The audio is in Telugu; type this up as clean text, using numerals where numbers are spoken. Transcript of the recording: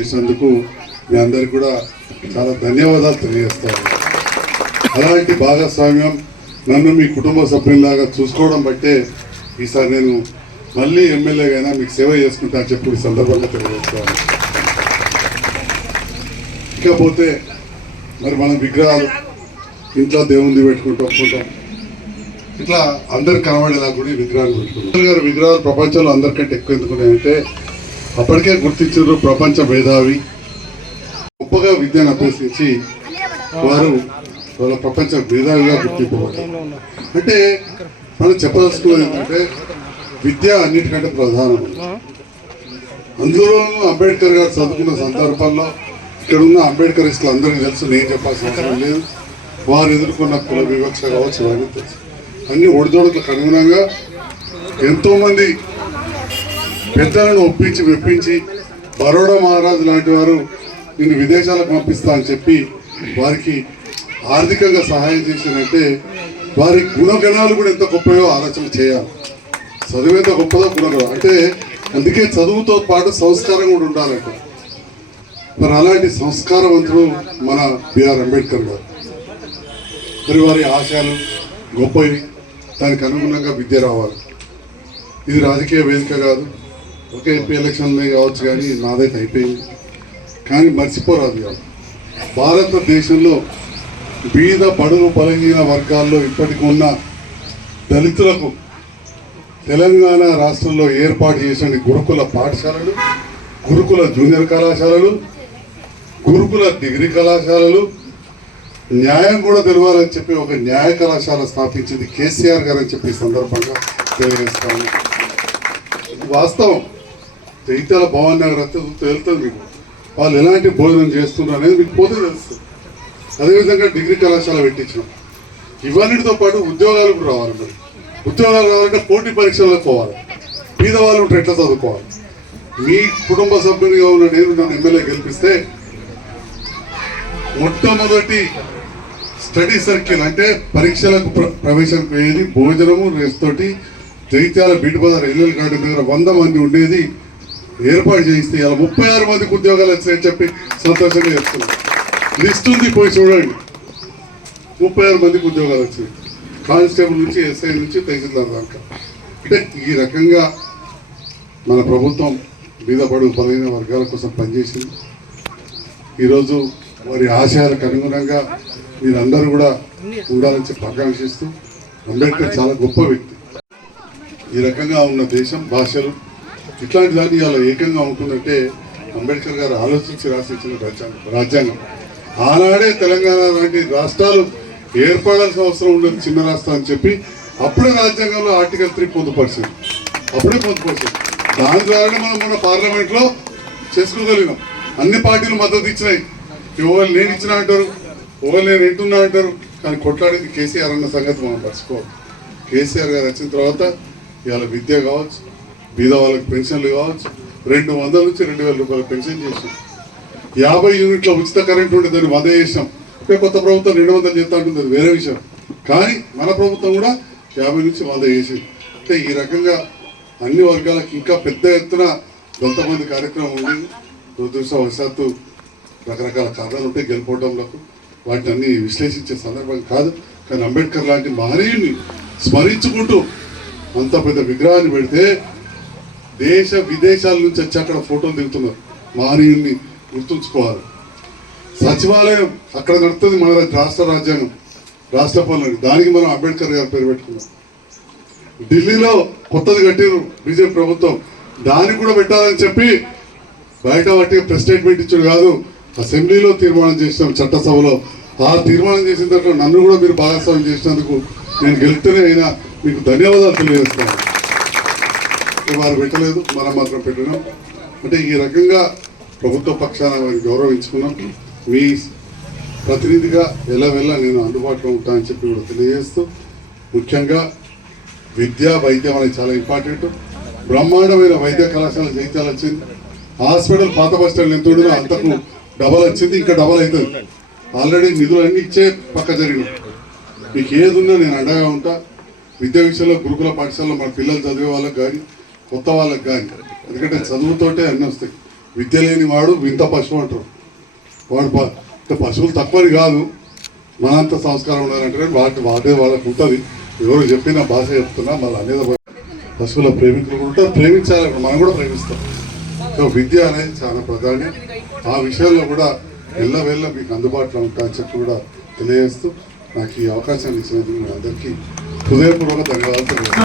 చేసినందుకు మీ అందరికి కూడా చాలా ధన్యవాదాలు తెలియజేస్తాను. అలాంటి భాగస్వామ్యం నన్ను మీ కుటుంబ సభ్యుల్లాగా చూసుకోవడం బట్టే ఈసారి నేను మళ్ళీ ఎమ్మెల్యేగా మీకు సేవ చేసుకుంటా అని చెప్పి ఈ సందర్భంగా తెలియజేస్తాను. ఇకపోతే మరి మనం విగ్రహాలు ఇంట్లో దేవుంది పెట్టుకుంటూ ఒప్పుకుంటాం, ఇట్లా అందరు కనబడేలా కూడా విగ్రహాలు పెట్టుకుంటాం. గారు విగ్రహాలు ప్రపంచంలో అందరికంటే ఎక్కువ ఎందుకున్నాయంటే అప్పటికే గుర్తించారు ప్రపంచ మేధావి, గొప్పగా విద్యను అభ్యసించి వారు వాళ్ళ ప్రపంచ మేధావిగా గుర్తింపబడ్డారు. అంటే మనం చెప్పదలుచుకున్నది ఏంటంటే విద్య అన్నిటికంటే ప్రధానం. అందులోనూ అంబేద్కర్ గారు చదువుకున్న సందర్భంలో ఇక్కడ ఉన్న అంబేద్కరిస్టులు అందరికీ తెలుసు, నేను చెప్పాల్సిన అవసరం లేదు. వారు ఎదుర్కొన్న కుల వివక్ష కావచ్చు, వారికి తెలుసు. అన్ని ఒడిదొడుకులకు అనుగుణంగా ఎంతోమంది పెద్దలను ఒప్పించి మెప్పించి బరోడా మహారాజు లాంటి వారు నిన్ను విదేశాలకు పంపిస్తా అని చెప్పి వారికి ఆర్థికంగా సహాయం చేసినంటే వారి గుణగణాలు కూడా ఎంత గొప్పయో ఆలోచన చేయాలి. చదువు ఎంత గొప్పదో గుణగణం అంటే అందుకే చదువుతో పాటు సంస్కారం కూడా ఉండాలంట. మరి అలాంటి సంస్కారవంతుడు మన బిఆర్ అంబేద్కర్ గారు. మరి వారి ఆశయాలు గొప్పవి, దానికి అనుగుణంగా విద్య రావాలి. ఇది రాజకీయ వేదిక కాదు, ఒకే ఎంపీ ఎలక్షన్లే కావచ్చు కానీ నాదైతే అయిపోయింది. కానీ మర్చిపోరాదు కాదు, భారతదేశంలో బీద బడుగు బలహీన వర్గాల్లో ఇప్పటికి ఉన్న దళితులకు తెలంగాణ రాష్ట్రంలో ఏర్పాటు చేసిన గురుకుల పాఠశాలలు, గురుకుల జూనియర్ కళాశాలలు, గురుకుల డిగ్రీ కళాశాలలు, న్యాయం కూడా తెలవాలని చెప్పి ఒక న్యాయ కళాశాల స్థాపించింది కేసీఆర్ గారు అని చెప్పి సందర్భంగా తెలియజేస్తాను. వాస్తవం జైత్యాల భవన్ నగర్ వస్తే తెలుస్తుంది మీకు, వాళ్ళు ఎలాంటి భోజనం చేస్తున్నారు అనేది మీకు పోతే తెలుస్తుంది. అదేవిధంగా డిగ్రీ కళాశాల పెట్టించినాం. ఇవన్నిటితో పాటు ఉద్యోగాలు కూడా రావాలి. మరి ఉద్యోగాలు రావాలంటే పోటీ పరీక్షలకు పోవాలి. పేదవాళ్ళు ఉంటే ఎట్లా చదువుకోవాలి? మీ కుటుంబ సభ్యునిగా ఉన్న నేను నన్ను ఎమ్మెల్యే గెలిపిస్తే మొట్టమొదటి స్టడీ సర్కిల్ అంటే పరీక్షలకు ప్రవేశం పోయేది భోజనము రేస్ తోటి జైత్యాల బీటుబజార్ ఎల్ఎల్ గార్డెన్ దగ్గర 100 మంది ఉండేది ఏర్పాటు చేయిస్తే ఇలా 36 మందికి ఉద్యోగాలు వచ్చాయని చెప్పి సంతోషంగా చెప్తున్నారు. లిస్ట్ ఉంది, పోయి చూడండి. 36 మందికి ఉద్యోగాలు వచ్చాయి, కానిస్టేబుల్ నుంచి ఎస్ఐ నుంచి తహసీల్దార్ దాకా. అంటే ఈ రకంగా మన ప్రభుత్వం బీదపడు బలైన వర్గాల కోసం పనిచేసింది. ఈరోజు వారి ఆశయాలకు అనుగుణంగా మీరందరూ కూడా ఉండాలని చెప్పి ఆకాంక్షిస్తూ, అంబేద్కర్ చాలా గొప్ప వ్యక్తి. ఈ రకంగా ఉన్న దేశం, భాషలు ఇట్లాంటి దాన్ని ఇలా ఏకంగా ఉంటుందంటే అంబేద్కర్ గారు ఆలోచించి రాసిచ్చిన రాజ్యాంగం. ఆనాడే తెలంగాణ లాంటి రాష్ట్రాలు ఏర్పడాల్సిన అవసరం ఉండదు, చిన్న రాష్ట్రం అని చెప్పి అప్పుడే రాజ్యాంగంలో ఆర్టికల్ 3 పొందుపరిచింది. అప్పుడే పొందుపరిచింది. దాని ద్వారానే మనం మన పార్లమెంట్లో చేసుకోగలిగినాం. అన్ని పార్టీలు మద్దతు ఇచ్చినాయి. ఎవరు నేను ఇచ్చినా అంటారు, ఎవరు నేను వింటున్నా అంటారు. కానీ కొట్లాడింది కేసీఆర్ అన్న సంగతి మనం మర్చిపోవాలి. కేసీఆర్ గారు వచ్చిన తర్వాత ఇవాళ విద్య కావచ్చు, బీద వాళ్ళకి పెన్షన్లు కావచ్చు, 200 నుంచి 2000 రూపాయల పెన్షన్ చేసాం. 50 యూనిట్ల ఉచిత కరెంట్ ఉంటే దాన్ని 100 చేసాం. ఇంకా కొత్త ప్రభుత్వం 200 చేస్తా ఉంటుంది, అది వేరే విషయం. కానీ మన ప్రభుత్వం కూడా 50 నుంచి 100 చేసింది. అంటే ఈ రకంగా అన్ని వర్గాలకు ఇంకా పెద్ద ఎత్తున కొంతమంది కార్యక్రమం ఉంది. దురదృష్టవశాత్తు రకరకాల కారణాలు ఉంటాయి గెలుపోవడంలో, వాటిని అన్ని విశ్లేషించే సందర్భం కాదు. కానీ అంబేద్కర్ లాంటి మహనీయుని స్మరించుకుంటూ అంత పెద్ద విగ్రహాన్ని పెడితే దేశ విదేశాల నుంచి వచ్చి అక్కడ ఫోటోలు దిగుతున్నారు. మహనీయుని గుర్తుంచుకోవాలి. సచివాలయం అక్కడ నడుస్తుంది మన రాష్ట్ర రాజ్యాంగం, రాష్ట్ర పాలన, దానికి మనం అంబేద్కర్ గారి పేరు పెట్టుకున్నాం. ఢిల్లీలో కొత్తది కట్టారు బీజేపీ ప్రభుత్వం, దానికి కూడా పెట్టాలని చెప్పి బయట వాటి ప్రెస్ స్టేట్మెంట్ ఇచ్చాడు కాదు, అసెంబ్లీలో తీర్మానం చేసినాం, చట్టసభలో. ఆ తీర్మానం చేసిన తర్వాత నన్ను కూడా మీరు భాగస్వామ్యం చేసినందుకు నేను గెలుస్తూనే అయినా మీకు ధన్యవాదాలు తెలియజేస్తాను. వారు పెట్టలేదు, మనం మాత్రం పెట్టినాం. అంటే ఈ రకంగా ప్రభుత్వ పక్షాన వారిని గౌరవించుకున్నాం. మీ ప్రతినిధిగా వెళ్ళ నేను అందుబాటులో ఉంటానని చెప్పి కూడా తెలియజేస్తూ, ముఖ్యంగా విద్య వైద్యం అనేది చాలా ఇంపార్టెంట్. బ్రహ్మాండమైన వైద్య కళాశాల జైత్యాల వచ్చింది. హాస్పిటల్ పాత బస్ స్టాండ్ ఎంత ఉండదో అంతకు డబల్ వచ్చింది, ఇంకా డబల్ అవుతుంది. ఆల్రెడీ నిధులు అన్ని ఇచ్చే పక్క జరిగినాయి. మీకు ఏది ఉన్నా నేను అండగా ఉంటా. విద్యా విషయంలో గురుకుల పాఠశాలలో మన పిల్లలు చదివే వాళ్ళకి కానీ కొత్త వాళ్ళకి కానీ, ఎందుకంటే చదువుతోటే అన్నీ వస్తాయి. విద్య లేని వాడు వింత పశువు అంటారు. వాడు పశువులు తక్కువని కాదు, మనంత సంస్కారం ఉండాలంటే వాటే వాళ్ళకు ఉంటుంది. ఎవరు చెప్పిన భాష చెప్తున్నా మళ్ళీ అనేది పశువుల ప్రేమికులు కూడా ఉంటారు, ప్రేమించాలి, మనం కూడా ప్రేమిస్తాం. సో విద్య అనేది చాలా ప్రధానం. ఆ విషయాల్లో కూడా ఎల్లవేళ్ళ మీకు అందుబాటులో ఉంటాయని చెప్పి కూడా తెలియజేస్తూ నాకు ఈ అవకాశాన్ని ఇచ్చినందుకు మీ అందరికీ హృదయపూర్వక ధన్యవాదాలు.